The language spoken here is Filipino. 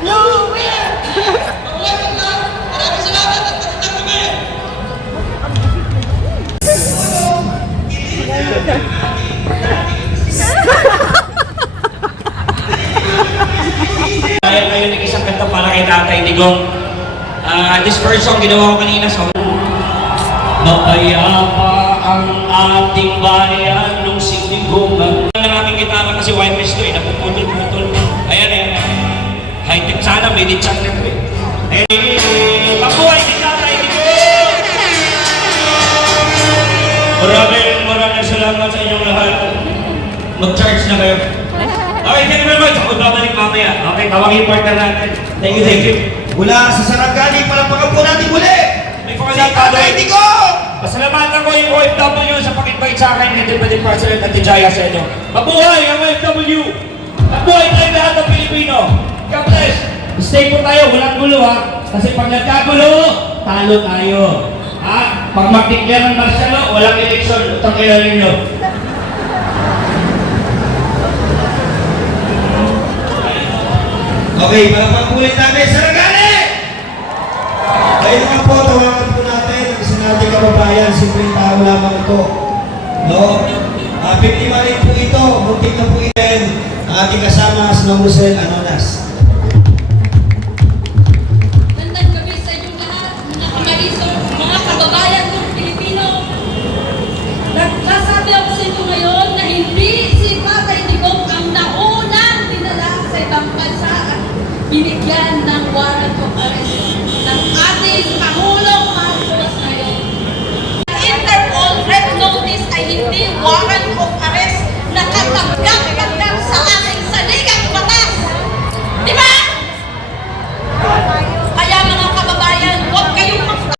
Louie! Maraming salamat at pagkakita kami! Kaya kayo nag-isang kanta para kay Tatay Digong. This first song ginawa ko kanina sa mapayapa ang ating bayan nung sinigungan. Ang aking gitara kasi wireless to eh, napuputol-putol. Ayan eh. High-tech sana, may ditsan na to eh. Mabuhay si Tatay Digong! Maraming salamat sa inyong lahat. Mag-charge na kayo. Okay, thank you very much. Ako babalik mamaya. Okay, tawagin yung partner natin. Thank you, thank you. Mula sa Sarangani, palagpagan po natin muli! May Si pangalan Tatay Digong! Pasalamatan ko yung OFW sa pag-invite sa akin ng Deputy President at Tijaya sa inyo. Mabuhay ang OFW! Mabuhay tayo lahat ng Pilipino! God bless! Stay po tayo, walang gulo ha. Kasi pag nagkagulo, talo tayo. Ha? Pag mag-declare ng martial, walang eleksyon. Itong kailangan nyo. Okay, palagpagan ulit natin Sarangani! Ayun nga po, tawagan po natin ang isa nating kababayan, simpleng tao lamang ito. No? Biktima rin po ito, muntik na po ito ang ating kasama sa Mamusel Anonas. Gandang gabi sa inyong lahat, mga kamalisor, mga kababayan ng Pilipino. Nagsasabi ako sa inyo ngayon na hindi si Tatay Digong ang naunang dinala sa ibang bansa at binigyan ng warrant of arrest ng ating Pangulo.